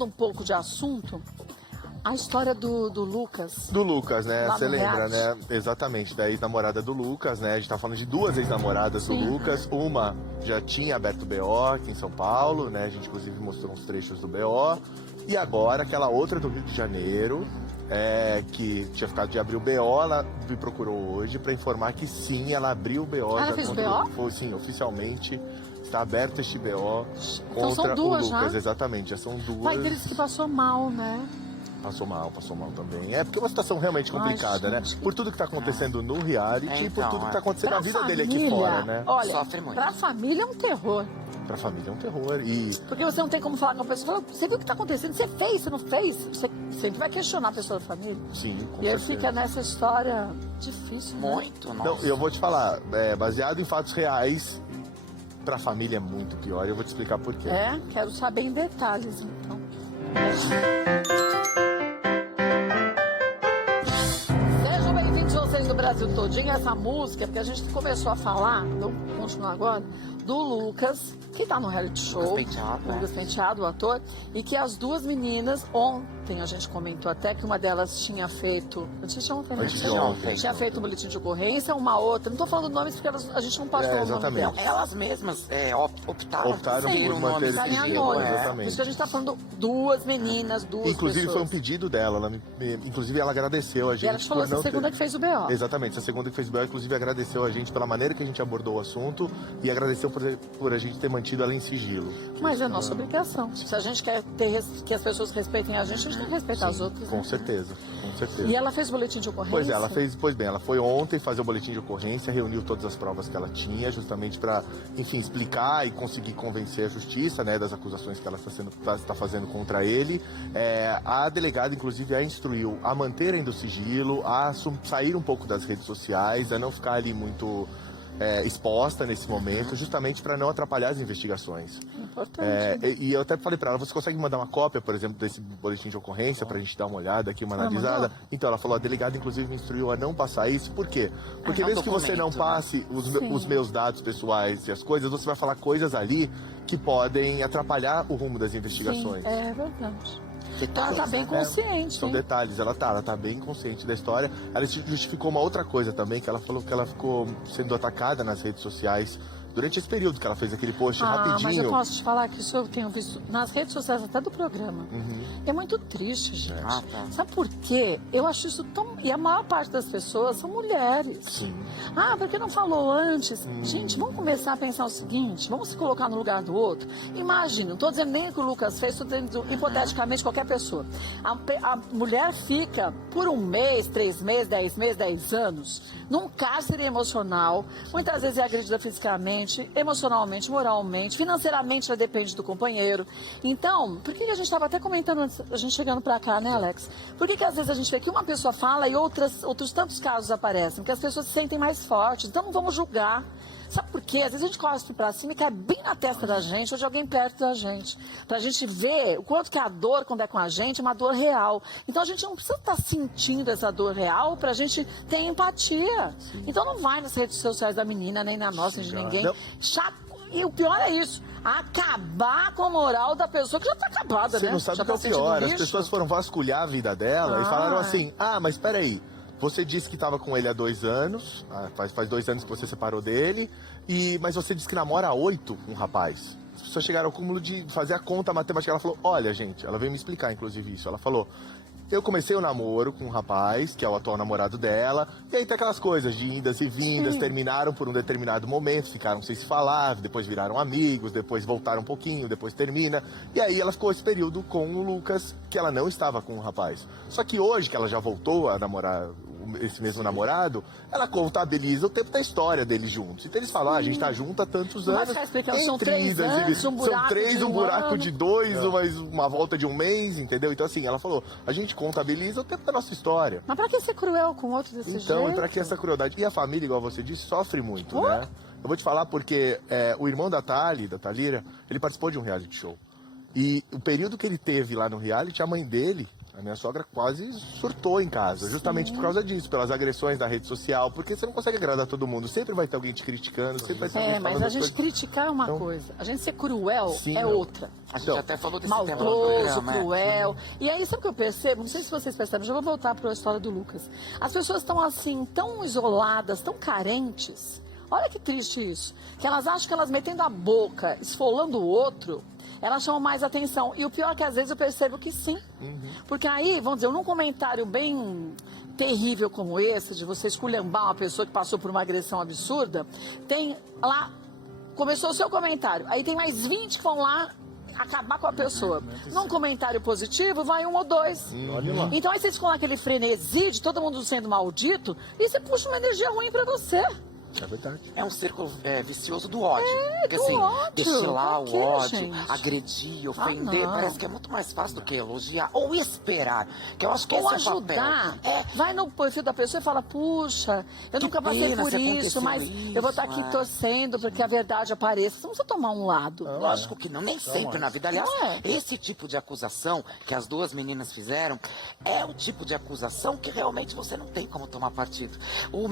mudando um pouco de assunto, a história do Lucas. Do Lucas, né? Lá Você no lembra, reality. né? Exatamente, da ex-namorada do Lucas, né? A gente tá falando de duas ex-namoradas do Sim. Lucas. Uma já tinha aberto o BO aqui em São Paulo, né? A gente inclusive mostrou uns trechos do BO. E agora, aquela outra do Rio de Janeiro, que tinha ficado de abrir o BO, ela me procurou hoje pra informar que sim, ela abriu o BO. Ela já fez o contra- BO? Foi, sim, oficialmente. Está aberto este BO Então são contra duas o Lucas, já? exatamente. Já são duas. O pai dele disse que passou mal, né? Passou mal também. É porque é uma situação realmente complicada, Ai, né? gente. Por tudo que tá acontecendo no reality e por Então, tudo que tá acontecendo na vida dele aqui família, fora, né? Olha, Sofre muito. pra família é um terror. Pra família é um terror. E Porque você não tem como falar com a pessoa. Você viu o que tá acontecendo? Você fez, você não fez? Você sempre vai questionar a pessoa da família. sim, com E aí certeza. fica nessa história difícil, né? Muito, Não, nossa. eu vou te falar, baseado em fatos reais, pra família é muito pior. Eu vou te explicar por quê. É, quero saber em detalhes, então. Sejam bem-vindos vocês do Brasil todinho. Essa música, porque a gente começou a falar, vamos continuar agora, do Lucas, que tá no reality show. Lucas Penteado, né? Lucas Penteado, o ator. E que as duas meninas, ontem a gente comentou até que uma delas tinha feito... Antes de ontem, né? Antes de ontem. Tinha feito um boletim de ocorrência, uma outra. Não tô falando nomes porque a gente não passou o nome exatamente. dela. Elas mesmas optaram Optaram por por o manter nome esse Tá em sigilo, anônimo. exatamente. Por isso que a gente tá falando duas meninas, duas Inclusive pessoas. foi um pedido dela. Inclusive ela agradeceu a gente E ela te falou por não essa segunda ter... que fez o BO. Exatamente, a segunda que fez o BO, inclusive agradeceu a gente pela maneira que a gente abordou o assunto e agradeceu por a gente ter mantido ela em sigilo. Mas é nossa obrigação. Se a gente quer que as pessoas respeitem a gente tem que respeitar as outras. Com né? certeza, com certeza. E ela fez o boletim de ocorrência? Pois é, ela fez, ela foi ontem fazer o boletim de ocorrência, reuniu todas as provas que ela tinha, justamente para, enfim, explicar e conseguir convencer a justiça, né, das acusações que ela está fazendo contra ele. A delegada, inclusive, a instruiu a manter ainda o sigilo, a sair um pouco das redes sociais, a não ficar ali muito exposta nesse momento, justamente para não atrapalhar as investigações. Importante. E eu até falei para ela, você consegue mandar uma cópia, por exemplo, desse boletim de ocorrência pra gente dar uma olhada aqui, uma Ela analisada? mandou? Então ela falou, a delegada inclusive me instruiu a não passar isso, por quê? Porque É um mesmo que você não documento, né? passe Sim. os meus dados pessoais e as coisas, você vai falar coisas ali que podem atrapalhar o rumo das investigações. Sim, é verdade. Ela Detalhes, tá bem né? consciente, São hein? detalhes, ela tá bem consciente da história. Ela justificou uma outra coisa também, que ela falou que ela ficou sendo atacada nas redes sociais durante esse período que ela fez aquele post rapidinho. Mas eu posso te falar que isso eu tenho visto nas redes sociais até do programa. É muito triste, gente. Ah, tá. Sabe por quê? Eu acho isso tão... E a maior parte das pessoas são mulheres. Sim. Ah, por que não falou antes? Gente, vamos começar a pensar o seguinte, vamos se colocar no lugar do outro. Imagina, não estou dizendo nem o que o Lucas fez, estou dizendo hipoteticamente qualquer pessoa. A mulher fica por um mês, 3 meses, 10 meses, 10 anos, num cárcere emocional, muitas vezes é agredida fisicamente, emocionalmente, moralmente, financeiramente ela depende do companheiro. Então, por que a gente estava até comentando antes, a gente chegando para cá, né, Alex? Por que às vezes a gente vê que uma pessoa fala e outros tantos casos aparecem? Porque as pessoas se sentem mais fortes, então não vamos julgar. Sabe por quê? Às vezes a gente cospe pra cima e cai bem na testa da gente ou de alguém perto da gente. Pra gente ver o quanto que a dor, quando é com a gente, é uma dor real. Então a gente não precisa estar sentindo essa dor real pra gente ter empatia. Então não vai nas redes sociais da menina, nem na nossa, nem de ninguém. Não. E o pior é isso, acabar com a moral da pessoa que já tá acabada, Você né? não sabe Já o que é tá o pior. sentindo As lixo. pessoas foram vasculhar a vida dela e Ah. falaram assim, mas peraí, você disse que estava com ele há 2 anos, faz 2 anos que você separou dele, mas você disse que namora há 8 um rapaz. As pessoas chegaram ao cúmulo de fazer a conta matemática. Ela falou, olha gente, ela veio me explicar inclusive isso, ela falou, eu comecei o namoro com um rapaz, que é o atual namorado dela, e aí tem aquelas coisas de indas e vindas, terminaram por um determinado momento, ficaram sem se falar, depois viraram amigos, depois voltaram um pouquinho, depois termina, e aí ela ficou esse período com o Lucas, que ela não estava com o rapaz. Só que hoje, que ela já voltou a namorar esse mesmo namorado, ela contabiliza o tempo da história deles juntos. Então eles falam, a gente tá junto há tantos Não vai anos. ficar explicando, são entre 3 idas e anos, vindas. um buraco São 3, de um um buraco ano. de 2, uma volta de um mês, entendeu? Então assim, ela falou, a gente contabiliza o tempo da nossa história. Mas pra que ser cruel com outro desse jeito? Então, e pra que essa crueldade? E a família, igual você disse, sofre muito, Oh. né? Eu vou te falar porque o irmão da Thalira, ele participou de um reality show. E o período que ele teve lá no reality, a mãe dele, A minha sogra quase surtou em casa, justamente por causa disso, pelas agressões da rede social, porque você não consegue agradar todo mundo. Sempre vai ter alguém te criticando, sempre vai ter alguém Mas falando a as gente coisas. criticar é uma Então, coisa. A gente ser cruel sim, é não. outra. A gente Então, até falou desse tema no Maldoso, programa, cruel. E aí, sabe o que eu percebo? Não sei se vocês percebem, já vou voltar para a história do Lucas. As pessoas estão assim, tão isoladas, tão carentes. Olha que triste isso. Que elas acham que elas metendo a boca, esfolando o outro, elas chamam mais atenção. E o pior é que às vezes eu percebo que sim. Porque aí, vamos dizer, num comentário bem terrível como esse, de você esculhambar uma pessoa que passou por uma agressão absurda, tem lá, começou o seu comentário, aí tem mais 20 que vão lá acabar com a pessoa. Num comentário positivo, vai 1 ou 2. Olha lá. Então aí vocês ficam naquele frenesi de todo mundo sendo maldito, e você puxa uma energia ruim pra você. É verdade. É um círculo vicioso do ódio. Porque do assim, ódio. destilar Pra o quê, ódio, gente? agredir, ofender, não. parece que é muito mais fácil do que elogiar ou esperar. Que eu acho que Ou esse é o papel. ajudar. É, Vai no perfil da pessoa e fala, puxa, eu Que nunca passei pena por se isso, aconteceu mas isso, eu vou estar aqui é. torcendo para que a verdade apareça. Você não precisa tomar um lado. lógico que não, nem sempre na vida. Aliás, Não é. esse tipo de acusação que as duas meninas fizeram é o tipo de acusação que realmente você não tem como tomar partido. O